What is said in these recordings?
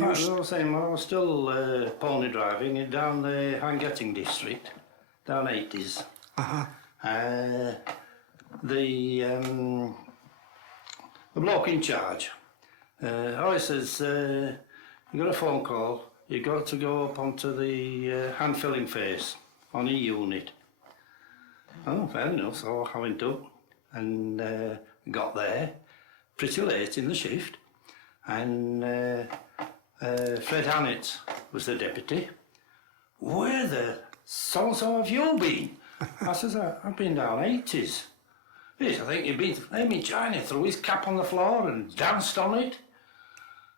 Right, as I was saying, I was still pony driving down the Hangetting district, down 80s. The bloke in charge, he says, you got a phone call, you got to go up onto the hand filling face on a unit. Oh, fair enough, so I went up and got there pretty late in the shift, and Fred Hannett was the deputy. Where the so-and-so have you been? I says, I've been down 80s. Yes, I think you've been aiming China, threw his cap on the floor and danced on it.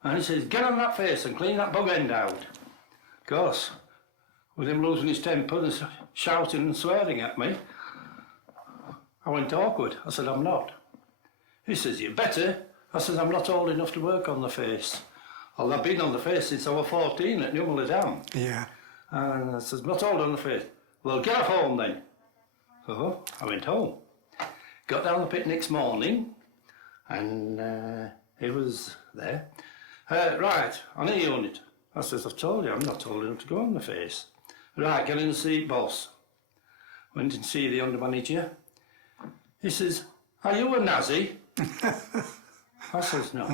And he says, get on that face and clean that bug end out. Of course, with him losing his temper and shouting and swearing at me, I went awkward. I said, I'm not. He says, you better. I says, I'm not old enough to work on the face. Well, I've been on the face since I was 14 at Newmiller Down. Yeah. And I says, I'm not old on the face. Well, get off home then. So I went home. Got down the pit next morning, and he was there. Right, on a unit. I says, I've told you, I'm not old enough to go on the face. Right, get in and see boss. Went and see the under manager. He says, are you a Nazi? I says, no.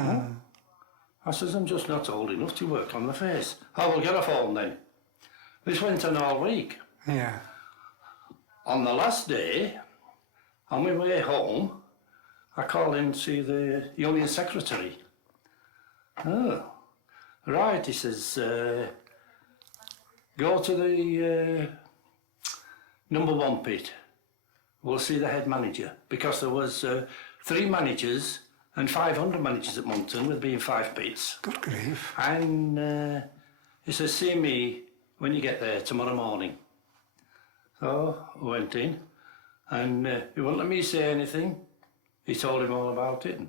I says, I'm just not old enough to work on the face. Oh, well, get off home then. This went on all week. Yeah. On the last day, on my way home, I called in to see the union secretary. Oh, right, he says, go to the number 1 pit. We'll see the head manager, because there was 3 managers and 500 managers at Monton, with being 5 pits. Good grief. And he says, see me when you get there tomorrow morning. So I went in, and he wouldn't let me say anything. He told him all about it. And,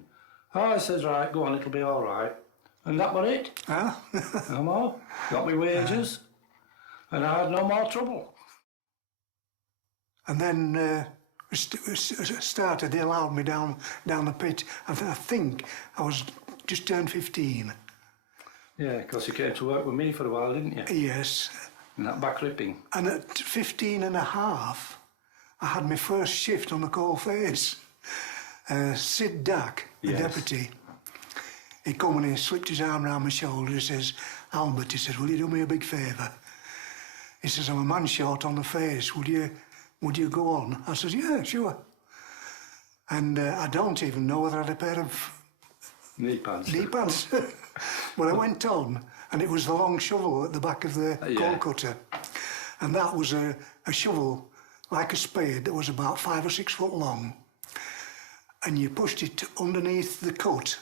I says, right, go on, it'll be all right. And that was it. Ah. No more. Got me wages, and I had no more trouble. And then we started, they allowed me down the pit. I think I was just turned 15. Yeah, because you came to work with me for a while, didn't you? Yes. And that back ripping. And at 15 and a half, I had my first shift on the coal face. Sid Dack, the deputy, he come and he slipped his arm round my shoulder. He says, Albert, he says, will you do me a big favour? He says, I'm a man short on the face. Would you go on? I says, yeah, sure. And I don't even know whether I had a pair of knee pants. But I went on, and it was the long shovel at the back of the coal cutter. And that was a shovel like a spade that was about 5 or 6 foot long. And you pushed it underneath the cut.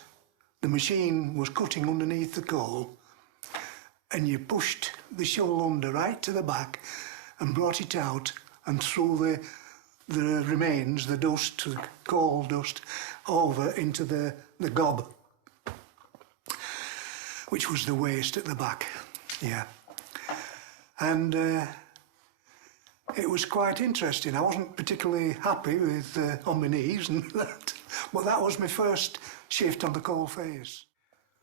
The machine was cutting underneath the coal, and you pushed the shovel under right to the back and brought it out and threw the remains, the dust, the coal dust, over into the gob, which was the waste at the back. Yeah. And it was quite interesting. I wasn't particularly happy with on my knees and that, but that was my first shift on the coal face.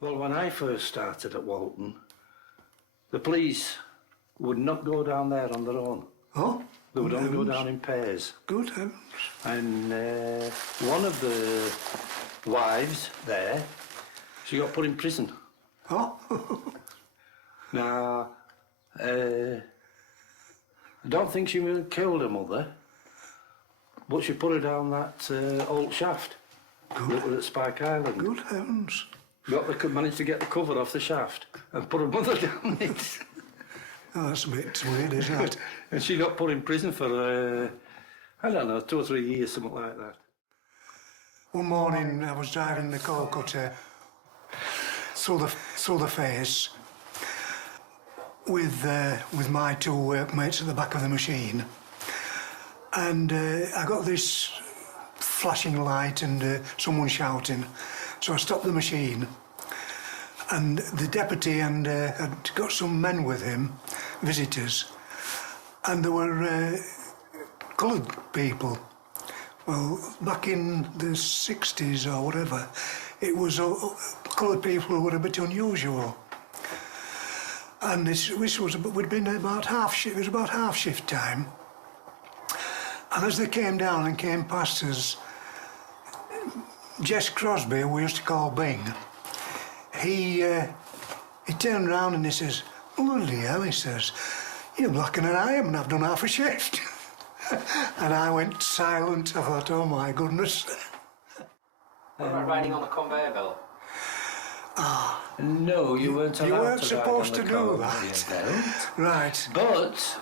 Well, when I first started at Walton, the police would not go down there on their own. Oh? They would only go down in pairs. Good heavens. And one of the wives there, she got put in prison. Oh? Now, I don't think she killed her mother, but she put her down that old shaft that was at Spike Island. Good heavens. Managed to get the cover off the shaft and put her mother down it. Oh, that's a bit weird, isn't it? And she got put in prison for, I don't know, 2 or 3 years, something like that. One morning I was driving the coal cutter through the face with my 2 workmates at the back of the machine, and I got this flashing light and someone shouting, so I stopped the machine, and the deputy and had got some men with him, visitors, and there were coloured people. Well, back in the 60s or whatever, it was coloured people who were a bit unusual. And we'd been about half shift. It was about half shift time. And as they came down and came past us, Jess Crosby, who we used to call Bing, he turned round and he says, "Bloody hell," he says, "you're blacker than I am, and I've done half a shift." And I went silent. I thought, oh my goodness. What about riding on the conveyor belt? No, you weren't allowed You weren't to supposed to ride do on the that. conveyor belt. Right. But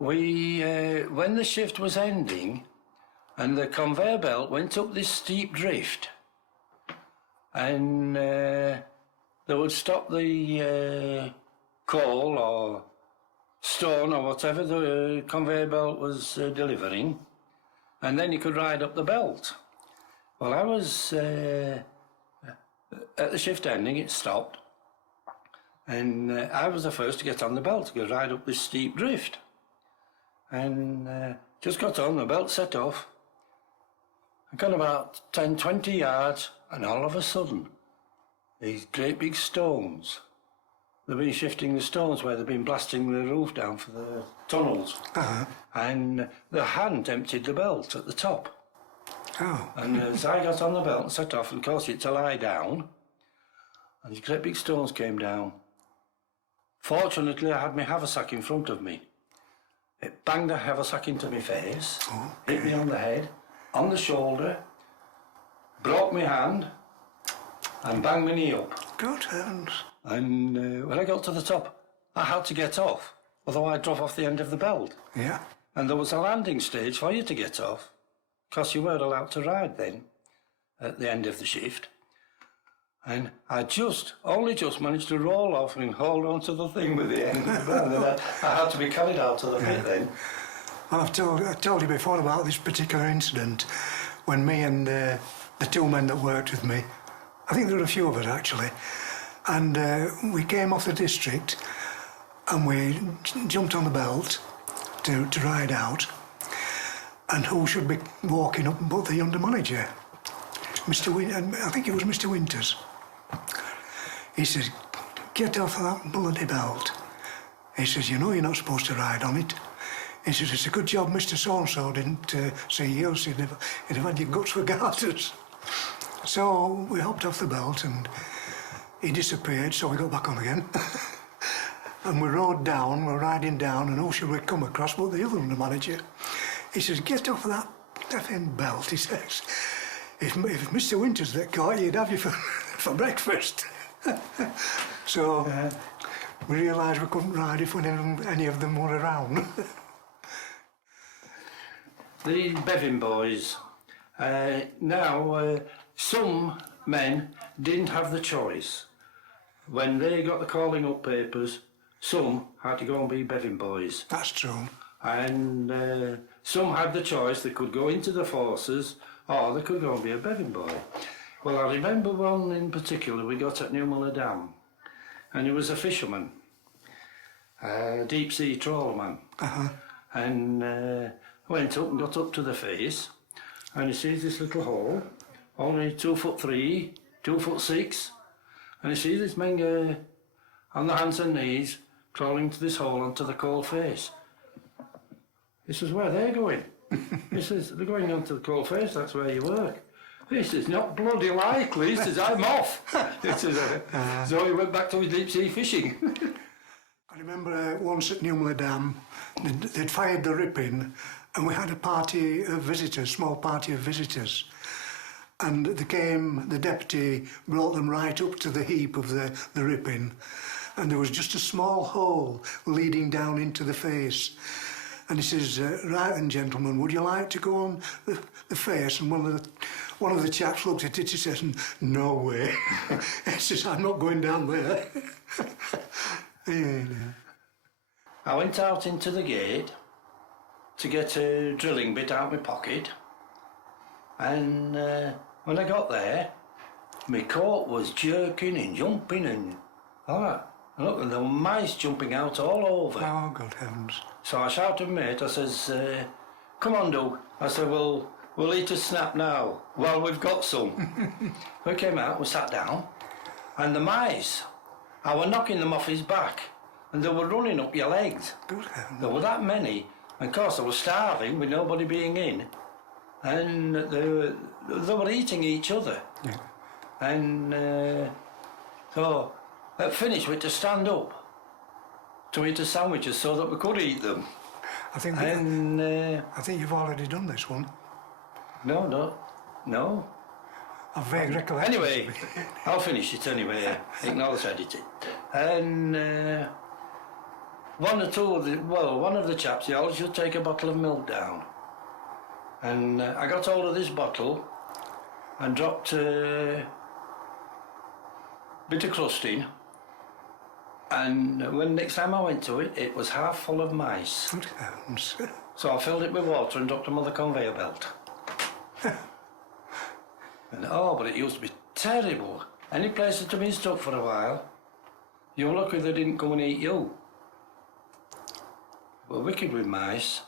we, when the shift was ending, and the conveyor belt went up this steep drift, and they would stop the coal or stone or whatever the conveyor belt was delivering, and then you could ride up the belt. Well, I was at the shift ending, it stopped, and I was the first to get on the belt to go ride up this steep drift, and just got on, the belt set off. I got about 10-20 yards, and all of a sudden, these great big stones, they've been shifting the stones where they've been blasting the roof down for the tunnels. And the hand emptied the belt at the top. Oh. And as I got on the belt and set off and caused it to lie down, and these great big stones came down. Fortunately, I had my haversack in front of me. It banged the haversack into my face, hit me on the head, on the shoulder, broke my hand, and banged my knee up. Good heavens. And when I got to the top, I had to get off, otherwise I'd drop off the end of the belt. Yeah. And there was a landing stage for you to get off, because you weren't allowed to ride then, at the end of the shift. And I only just managed to roll off and hold on to the thing with the end of the belt. And I had to be carried out to the pit then. Well, I told you before about this particular incident when me and the two men that worked with me, I think there were a few of us actually, and we came off the district and we jumped on the belt to ride out, and who should be walking up but the under manager, I think it was Mr. Winters. He says, "Get off of that bloody belt." He says, "You know you're not supposed to ride on it." He says, "It's a good job Mr. So-and-so didn't see you, else he'd have had your guts for garters." So we hopped off the belt and he disappeared, so we got back on again. And we rode down, we're riding down, and who should we come across but the other under manager. He says, "Get off of that effing belt," he says. If Mr. Winters that caught you, he'd have you for breakfast." So we realised we couldn't ride if any of them were around. The Bevan boys. Now, some men didn't have the choice. When they got the calling up papers, some had to go and be Bevan boys. That's true. And some had the choice, they could go into the forces or they could go and be a Bevan boy. Well, I remember one in particular we got at Newmuller Dam, and he was a fisherman, a deep sea trawlerman. And went up and got up to the face, and he sees this little hole, only 2'3", 2'6", and he sees this men go on the hands and knees crawling to this hole onto the cold face. He says, "Where are they going?" He says, "They're going onto the cold face, that's where you work." He says, "Not bloody likely." He says, "I'm off." He says, so he went back to his deep sea fishing. I remember once at Newmuller Dam, they'd fired the ripping, and we had a party of visitors, small party of visitors. And the deputy brought them right up to the heap of the ripping, and there was just a small hole leading down into the face. And he says, "Right then, gentlemen, would you like to go on the face?" And one of the chaps looked at it, he says, "No way." He says, "I'm not going down there." Yeah. I went out into the gate to get a drilling bit out of my pocket, and when I got there, my coat was jerking and jumping and all that. And look, and there were mice jumping out all over. Oh, good heavens. So I shouted to mate, I says, "Come on, Doug." I said, "We'll eat a snap now, while we've got some." We came out, we sat down, and the mice I was knocking them off his back, and they were running up your legs. Good heavens. There were that many, and of course they were starving with nobody being in, and they were eating each other. Yeah. And so at finish we had to stand up to eat the sandwiches so that we could eat them. I think you've already done this one. No. A vague recollection. Anyway, I'll finish it anyway. Ignore this editing. And one of the chaps, he always used to take a bottle of milk down. And I got hold of this bottle and dropped a bit of crust in. And when next time I went to it, it was half full of mice. Good heavens. So I filled it with water and dropped them on the conveyor belt. And but it used to be terrible. Any place that had been stuck for a while, you were lucky they didn't come and eat you. They were wicked with mice.